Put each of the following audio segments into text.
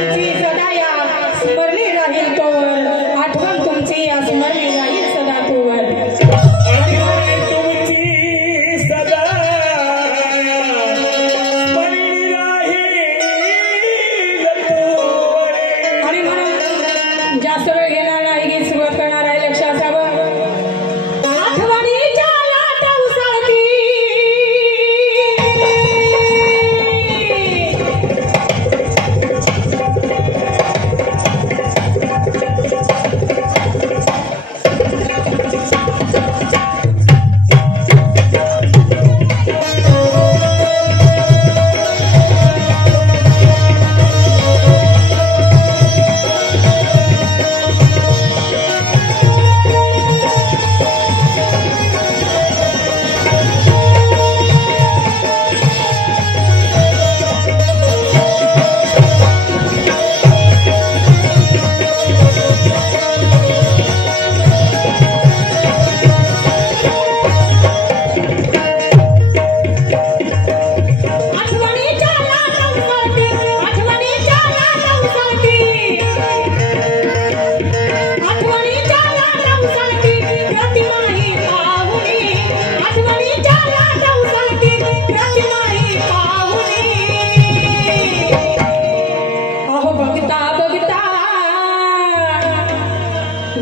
तुमची सदा या स्मरणी राहील तोवर, आठवण तुमची या स्मरणी राहील सदा तोवर। आणि म्हणून जास्त वेळ घेणार नाही, गीत सुरुवात करणार आहे, लक्ष असावं। आठवणीच्या लाटा उसळती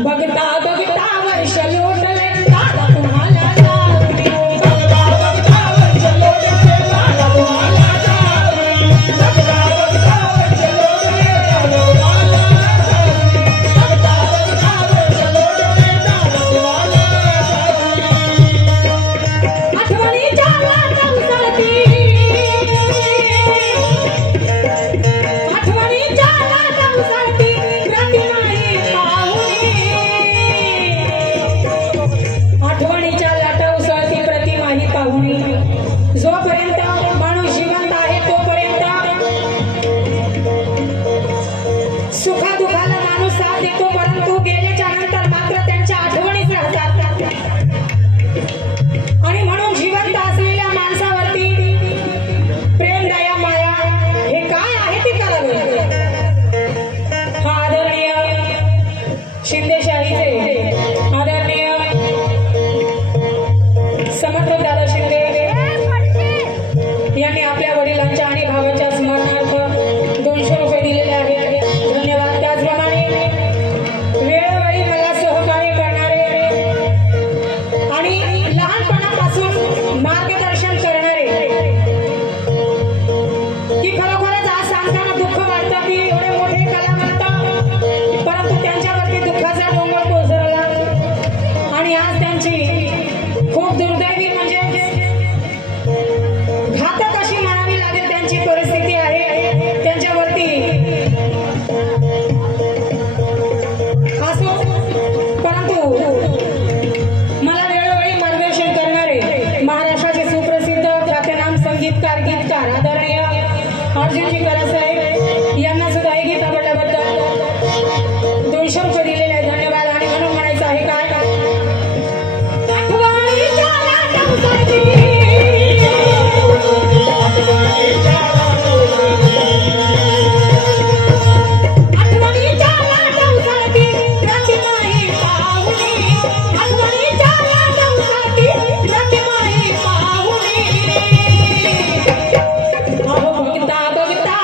बघता बघता वर्ष लोटले दादा तुम्हाला जावली, बघता बघता वर्ष लोटले दादा तुम्हाला जावली, बघता बघता वर्ष लोटले दादा तुम्हाला जावली, बघता बघता वर्ष लोटले दादा तुम्हाला जावली। आठवणीच्या लाटा उसळती, आठवणीच्या लाटा उसळती, प्रतिमाही आठवणीच्या लाटा उसळती, प्रतिमाही पाहुणी। जोपर्यंत माणूस जिवंत आहे तोपर्यंत सुखादुखाला माणूस साथ देतो, परंतु गेल्याच्या नंतर मात्र त्यांच्या आठवणीच राहतात। आणि म्हणून जिवंत असलेल्या माणसावरती प्रेम, दया, माया हे काय आहे ते करावे। हा आदरणीय शिंदेशाहीचे आदरणीय समर्थ दादा शिंदे यांनी आपल्या वडिलांच्या आणि भावाच्या स्मरणार्थ 200 रुपये दिलेले आहेत, धन्यवाद। त्याचप्रमाणे वेळोवेळी मला सहकार्य करणारे आणि लहानपणापासून मार्गदर्शन करणारे, की खरोखरच आज सांगताना दुःख वाटतं की एवढे मोठे कलावंत, परंतु त्यांच्यावरती दुःखाचा डोंगर कोसळला आणि आज त्यांची खूप दुर्दैवी म्हणजे घातक अशी म्हणावी लागेल त्यांची परिस्थिती आहे। त्यांच्यावरती असो, परंतु मला वेळोवेळी मार्गदर्शन करणारे महाराष्ट्राचे सुप्रसिद्ध ख्यातनाम संगीतकार, गीतकार आदरणीय अर्जुनजी करासाहेब यांना सुद्धा हे गीत आवडल्याबद्दल 200 रुपये दिलेले आहेत, धन्यवाद। आणि म्हणून म्हणायचं आहे काय, आठवणीच्या लाटा उसळती, आठवणीच्या लाटा उसळती, प्रतिमाही पाहुणी, आठवणीच्या लाटा उसळती, प्रतिमाही पाहुणी। अहो बघता बघता,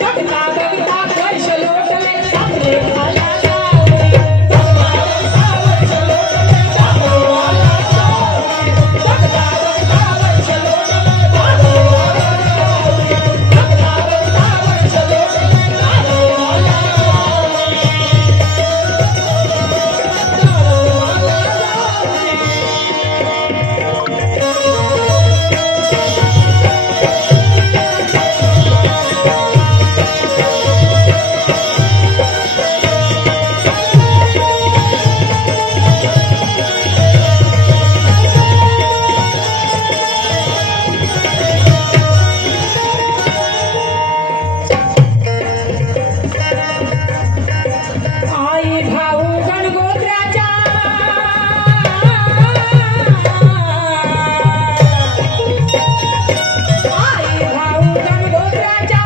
बघता बघता वर्ष लोटले चांगले झाला जावई, बघता बघता वर्ष लोटले चांगले झाला जावई, बघता बघता वर्ष लोटले चांगले झाला जावई, बघता बघता वर्ष लोटले चांगले झाला आई भाऊ गणगोत्राच्या, आई भाऊ गणगोत्राच्या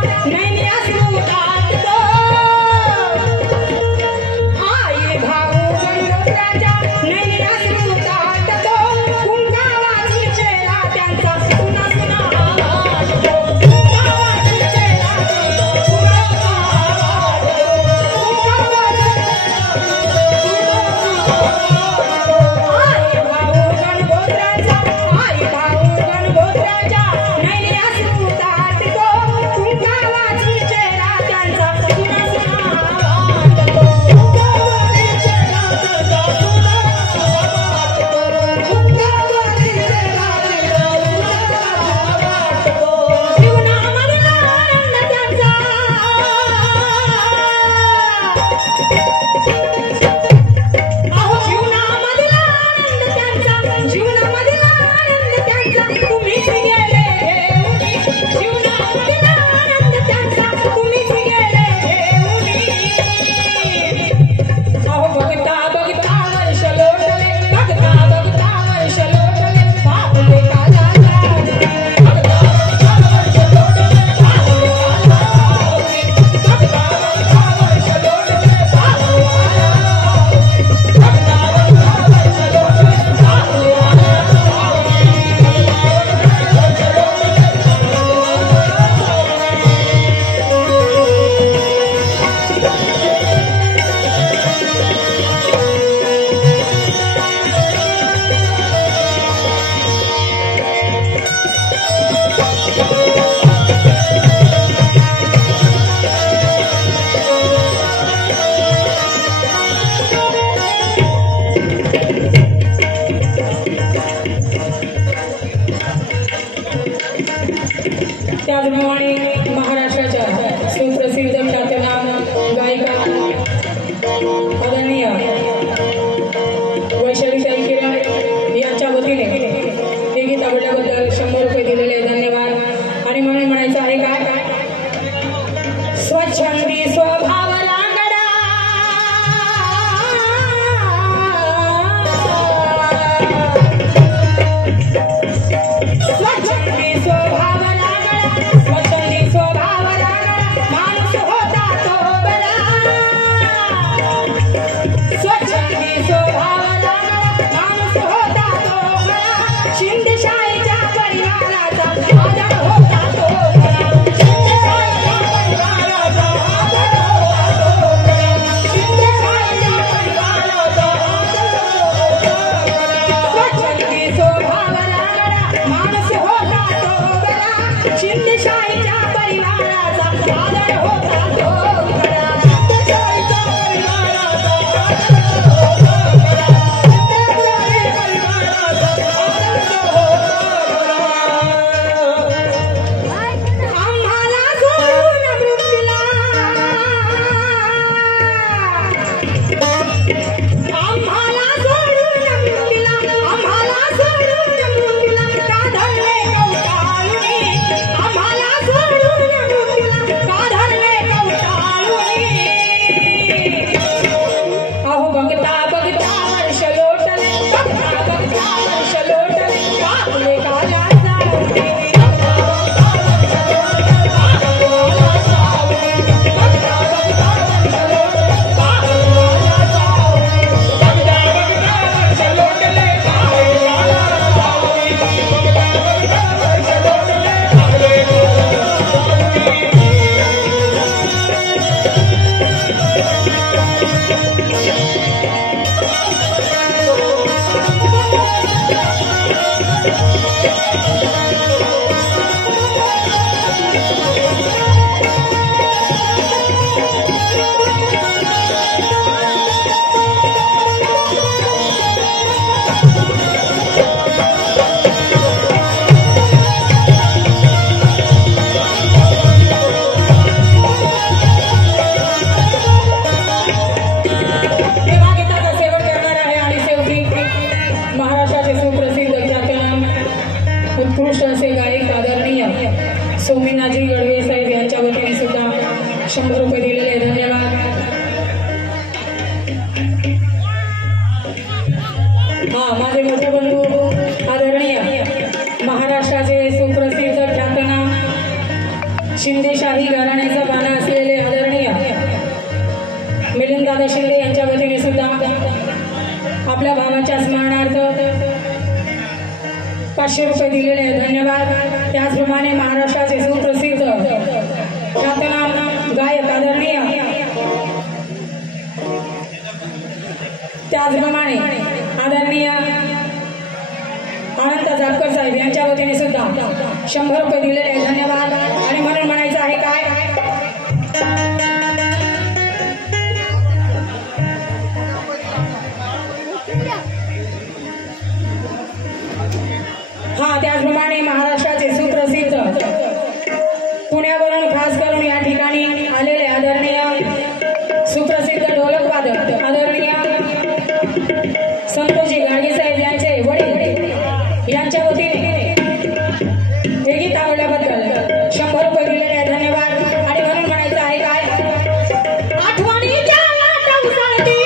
आदर होता तो खरा जायचा परिवाराचा आदर होता खरा जाई परिवाराचा आदर होता खरा आम्हाला सोडून मृत्यूला आम्हाला सोडून मृत्यूला आम्हाला सोडून मृत्यूला का धरले कवटाळुनी आम्हाला सोडून मृत्यूला का धरले कवटाळुनी अहो बघता बघता वर्ष लोटले बघता बघता वर्ष लोटले कापले काळाचा उत्कृष्ट असे गायक आदरणीय सोमीनाथजी गडवे साहेब यांच्या वतीने सुद्धा 100 रुपये दिलेले धन्यवाद। माझे मोठे बंधू आदरणीय महाराष्ट्राचे सुप्रसिद्ध ख्यातनाम शिंदेशाही घराण्याचा गाणं असलेले आदरणीय मिलिंददादा शिंदे यांच्या वतीने सुद्धा आपल्या भावाच्या स्मरणार्थ 500 रुपये दिलेले धन्यवाद। त्याचप्रमाणे महाराष्ट्राचे सुप्रसिद्ध ख्यातनाम गायक आदरणीय त्याचप्रमाणे आदरणीय अनंत जाटकर साहेब यांच्या वतीने सुद्धा 100 रुपये दिलेले धन्यवाद। आणि म्हणून म्हणायचं आहे काय त्याचप्रमाणे महाराष्ट्राचे सुप्रसिद्ध पुण्यावरून खास करून या ठिकाणी आलेले आदरणीय सुप्रसिद्ध ढोलक वादक आदरणीय संतोषजी गाडगे साहेब यांचे वडील यांच्या वतीने हे गीत आवडल्याबद्दल 100 रुपये दिलेले धन्यवाद। आणि म्हणून म्हणायचं आहे काय आठवणीच्या लाटा उसळती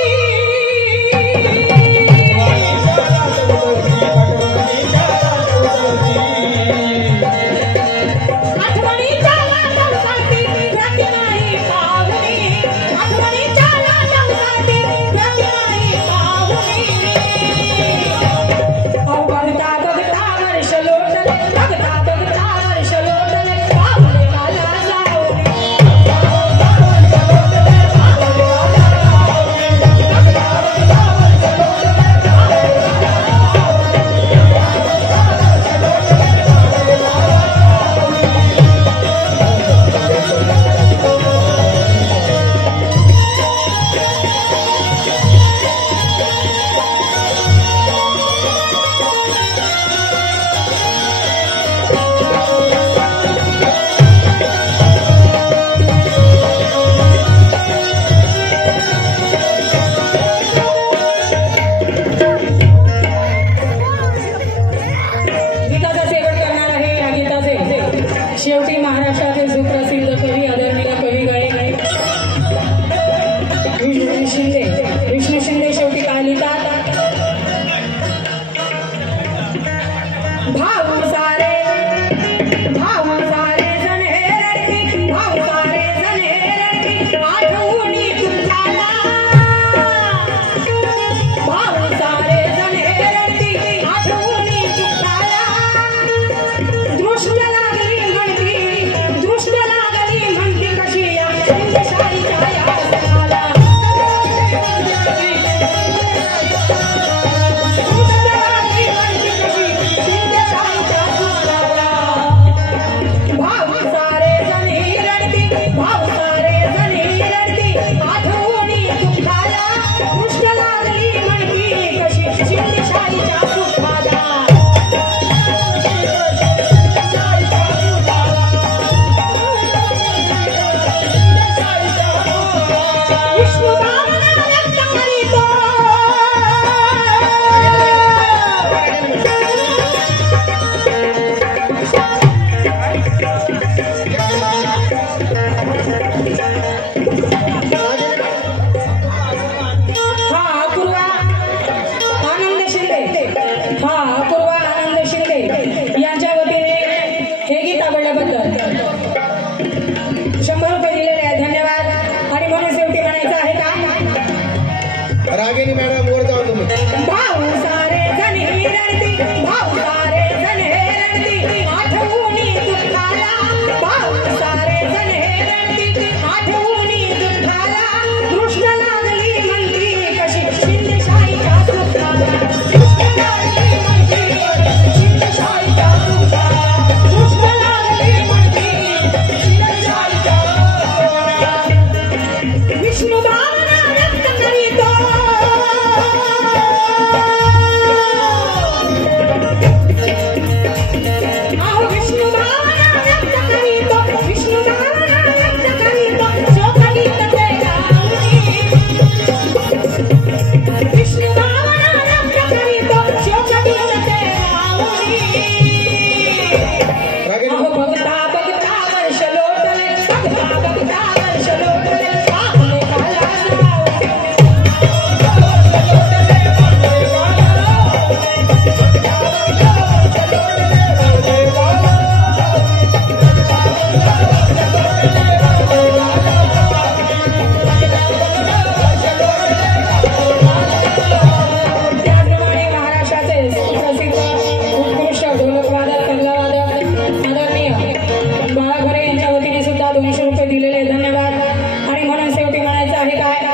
आणि म्हणून शेवटी म्हणायचं आहे काय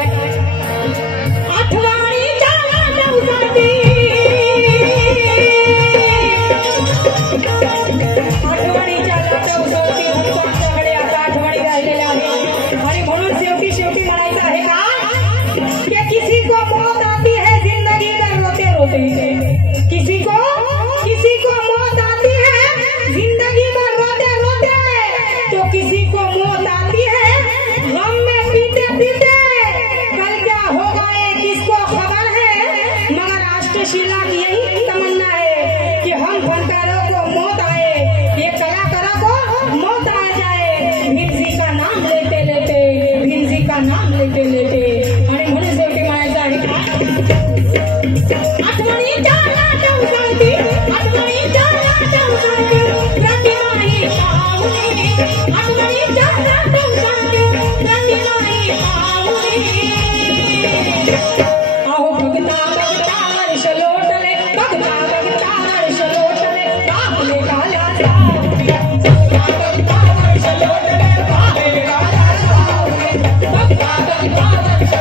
आठवणीच्या लाटांसाठी आठवणीच्या लाटांसाठी आमच्याकडे आता आठवणी राहिलेल्या आहेत आणि म्हणून शेवटी म्हणायचं आहे का कि किसी को मौत आती है जिंदगी में रोते रोते किसी को मौत आती है जिंदगी में रोते रोते तो किसी को मौत आती है गम में पीते पीते कल क्या होगा ये किसको खबर है मगर अष्टशिला की यही तमन्ना है कि हम फनकारों को मौत आए ये कलाकारों को मौत आ जाए भिंजी का नाम लेते लेते भिंजी का नाम लेते लेते आणि म्हणून शेवटी म्हणायचं आहे आठवणीच्या लाटांसाठी आठवणीच्या लाटांसाठी प्रतिमाही पाहुणी आठवणीच्या लाटांसाठी प्रतिमाही पाहुणी अहो बघता बघता वर्ष लोटले बघता बघता वर्ष लोटले बापले काल्याचा बघता वर्ष लोटले बापले काल्याचा बघता बघता वर्ष